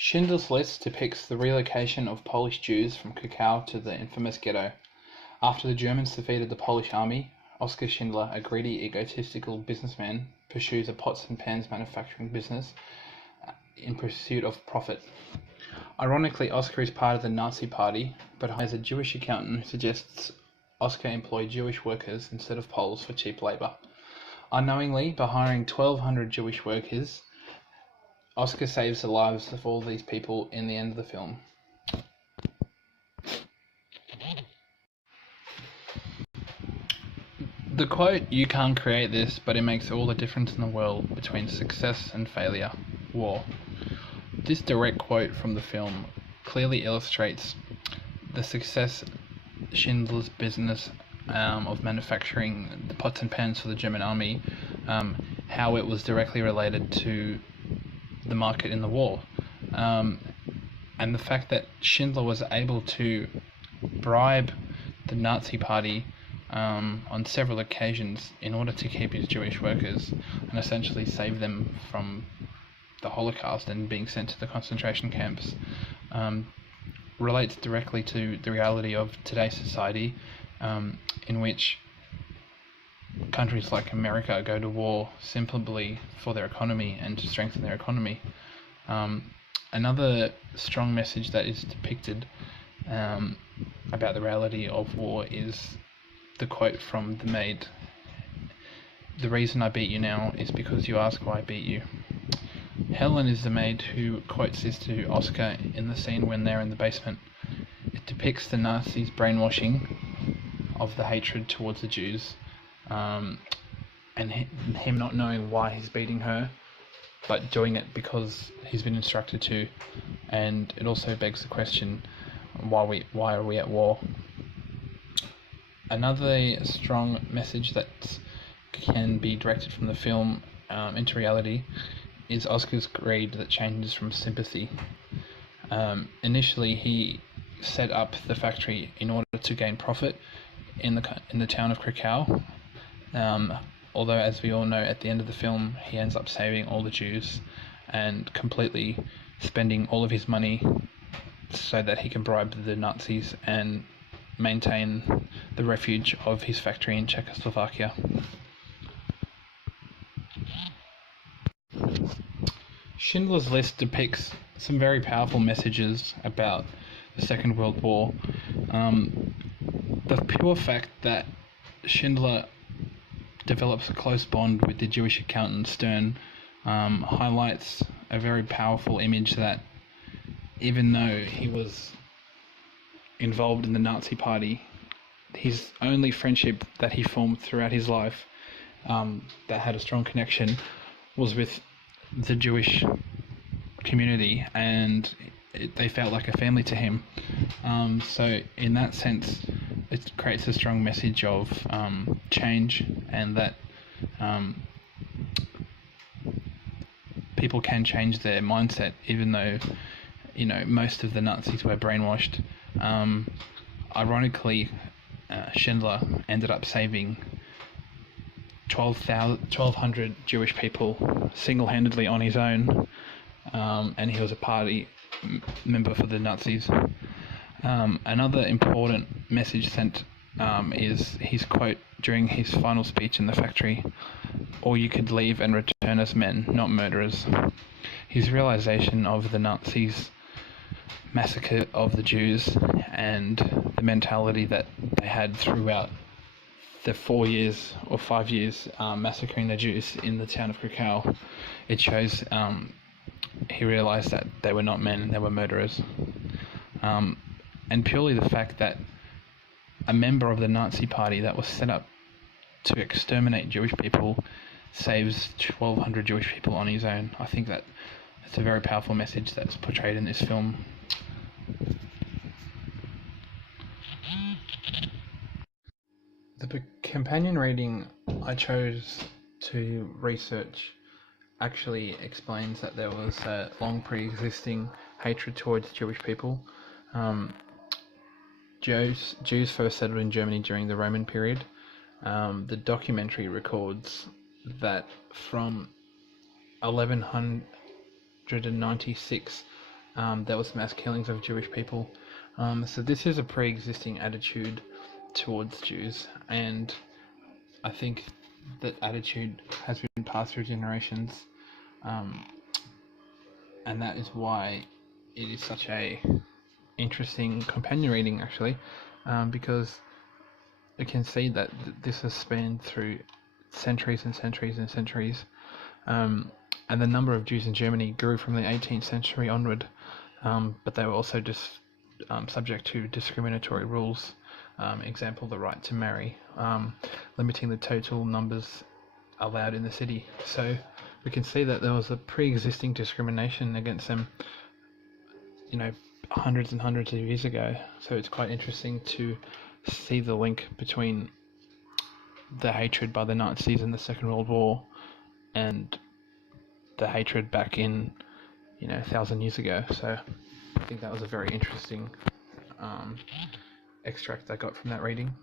Schindler's List depicts the relocation of Polish Jews from Krakow to the infamous ghetto. After the Germans defeated the Polish army, Oskar Schindler, a greedy, egotistical businessman, pursues a pots and pans manufacturing business in pursuit of profit. Ironically, Oskar is part of the Nazi Party, but hires a Jewish accountant who suggests Oskar employ Jewish workers instead of Poles for cheap labor. Unknowingly, by hiring 1,200 Jewish workers, Oskar saves the lives of all these people in the end of the film. The quote, "You can't create this, but it makes all the difference in the world between success and failure. War." This direct quote from the film clearly illustrates the success Schindler's business of manufacturing the pots and pans for the German army, how it was directly related to the market in the war, and the fact that Schindler was able to bribe the Nazi Party on several occasions in order to keep his Jewish workers and essentially save them from the Holocaust and being sent to the concentration camps, relates directly to the reality of today's society, in which countries like America go to war simply for their economy and to strengthen their economy. Another strong message that is depicted about the reality of war is the quote from The Maid. "The reason I beat you now is because you ask why I beat you." Helen is the maid who quotes this to Oskar in the scene when they're in the basement. It depicts the Nazis' brainwashing of the hatred towards the Jews, and him not knowing why he's beating her, but doing it because he's been instructed to. And it also begs the question, why are we at war? Another strong message that can be directed from the film into reality is Oskar's greed that changes from sympathy. Initially, he set up the factory in order to gain profit in the town of Krakow. Although, as we all know, at the end of the film, he ends up saving all the Jews and completely spending all of his money so that he can bribe the Nazis and maintain the refuge of his factory in Czechoslovakia. Schindler's List depicts some very powerful messages about the Second World War. The pure fact that Schindler develops a close bond with the Jewish accountant Stern highlights a very powerful image that even though he was involved in the Nazi Party, his only friendship that he formed throughout his life that had a strong connection was with the Jewish community, and they felt like a family to him. So in that sense, it creates a strong message of change, and that people can change their mindset, even though most of the Nazis were brainwashed. Ironically, Schindler ended up saving 1,200 Jewish people single-handedly on his own, and he was a party member for the Nazis. Another important message sent is his quote during his final speech in the factory: "Or you could leave and return as men, not murderers." His realization of the Nazis' massacre of the Jews and the mentality that they had throughout the 4 years or 5 years massacring the Jews in the town of Krakow, it shows he realized that they were not men, they were murderers. And purely the fact that a member of the Nazi Party that was set up to exterminate Jewish people saves 1,200 Jewish people on his own, I think that it's a very powerful message that's portrayed in this film. The companion reading I chose to research actually explains that there was a long pre-existing hatred towards Jewish people. Jews first settled in Germany during the Roman period. The documentary records that from 1196 there was mass killings of Jewish people. So this is a pre-existing attitude towards Jews, and I think that attitude has been passed through generations, and that is why it is such a interesting companion reading, actually, because you can see that this has spanned through centuries and centuries and centuries, and the number of Jews in Germany grew from the 18th century onward, but they were also just subject to discriminatory rules. Example, the right to marry, limiting the total numbers allowed in the city. So we can see that there was a pre-existing discrimination against them, hundreds and hundreds of years ago. So it's quite interesting to see the link between the hatred by the Nazis in the Second World War and the hatred back in 1,000 years ago. So I think that was a very interesting extract I got from that reading.